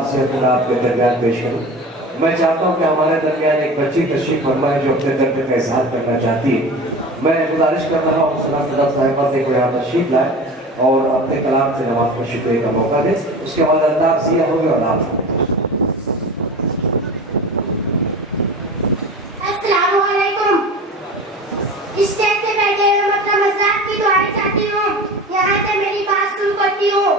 अल्ताफ से अपना आपके दरमियान पेश करूं। मैं चाहता हूं कि हमारे दरमियान एक बच्ची तशरीफ फरमाए जो अपने दर्द का इजहार करना चाहती है। मैं गुजारिश कर रहा हूँ सदर साहिबा से यहाँ तशरीफ लाए और अपने कलाम से नवाज को शुक्रिया का मौका दे। उसके बाद अल्ताफ सिया होगी और आप स्टेज पे बैठे हुए मतलब मज़ाक की दुआएं चाहती हूँ। यहाँ से मेरी बात शुरू करती हूँ।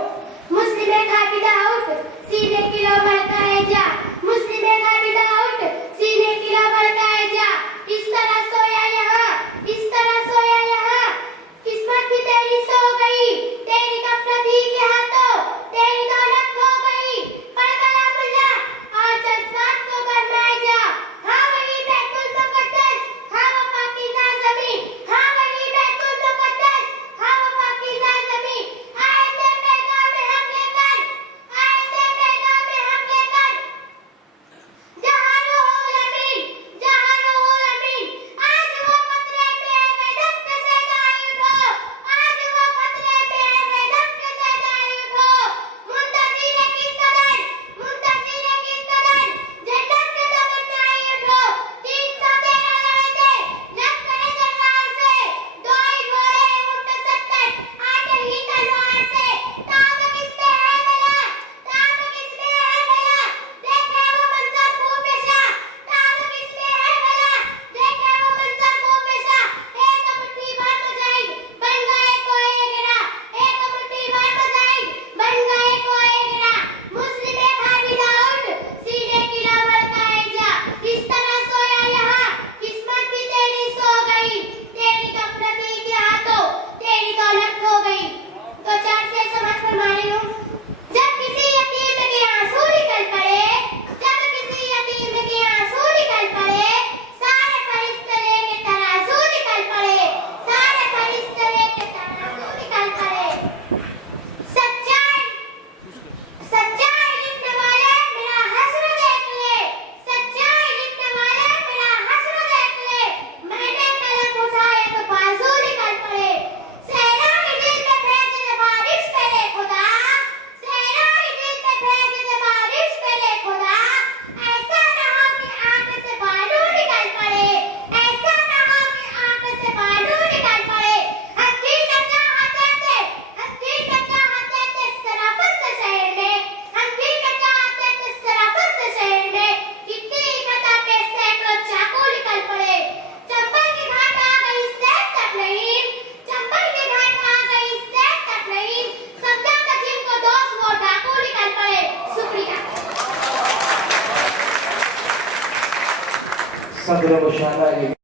मुस्लिम काबिला आउट सीने किलो भड़काए जा, मुस्लिम काबिला आउट सीने किलो भड़काए जा। इस तरह सोया यहाँ, इस तरह सोया यहाँ, किस्मत भी तेरी सो गई, तेरी गफलत ही के हाथों तेरी दौलत खो गई। पर कलामुल्लाह और जज्बात को गरमाए जा। हाँ वही बैतुल मुक़द्दस, हाँ वो पाकीज़ा ज़मीन, हाँ वही बैतुल मुक़द्दस, हाँ वो पाकीज़ा ज़मीन। आए थे मैदान में हम लेकर, आए थे मैदान में हम लेकर, जहानो हो ज़मीन, जहानो हो ज़मीन। आज वो खतरे पे है मैदान के सैदाई उठो, आज वो खतरे पे है मैदान के सैदाई उठो। मुंतज़िर किस कदर, मुंतज़िर किस कदर, जन्नत के तमन्नाई उठो। 313 लड़े थे लश्कर जलाल से, 2 ही घोड़े ऊँट 70, 8 ही तलवार से। ताब किसमें है भला, ताब किसमें है भला, देखे वो मंजर खूबेशा, ताब किसमें है भला, देखे वो मंजर खूबेशा। एक मुट्ठी भर मुजाहिद बन गए कोए गिरा, एक मुट्ठी भर मुजाहिद बन गए कोए गिरा। मुस्लिम काबिला आउट सीने किलो भड़काए जा। इस तरह सोया यहाँ, किस्मत भी तेरी सो गई, तेरी गफलत ही के हाथों तेरी दौलत खो गई। तो 4 से समझ फरमा रही हूँ। जब किसी यतीम के आंसू निकल पड़े, जब किसी यतीम के आंसू निकल पड़े, सारे फरिश्ते लेके तराजू निकल पड़े, सारे फरिश्ते लेके तराजू निकल पड़े। सच्चाई, सच्चाई लिखने वाले मेरा हश्र देख ले, सच्चाई लिखने वाले मेरा हश्र देख ले। मैंने कलम उठाए तो बाजू निकल पड़े। सहरा के दिल पे भेज दे बारिश करे खुदा, सहरा के दिल पे भेज दे बारिश करे खुदा। ऐसा ना हो कि आंख से बालू निकल पड़े, ऐसा ना हो कि आंख से बालू निकल पड़े। हकीम चाहते थे, हकीम चाहते थे शराफत से शहर में, हकीम चाहते थे शराफत से शहर में। कितनी कथा पे सैकड़ों चाकू निकल पड़े। चंबल की घाट आ गई सैफ तक नहीं, चंबल की घाट आ गई सैफ तक नहीं। सब्जा तजीम को दोस्त वो डाकू निकल पड़े। शुक्रिया। सदर मुशारा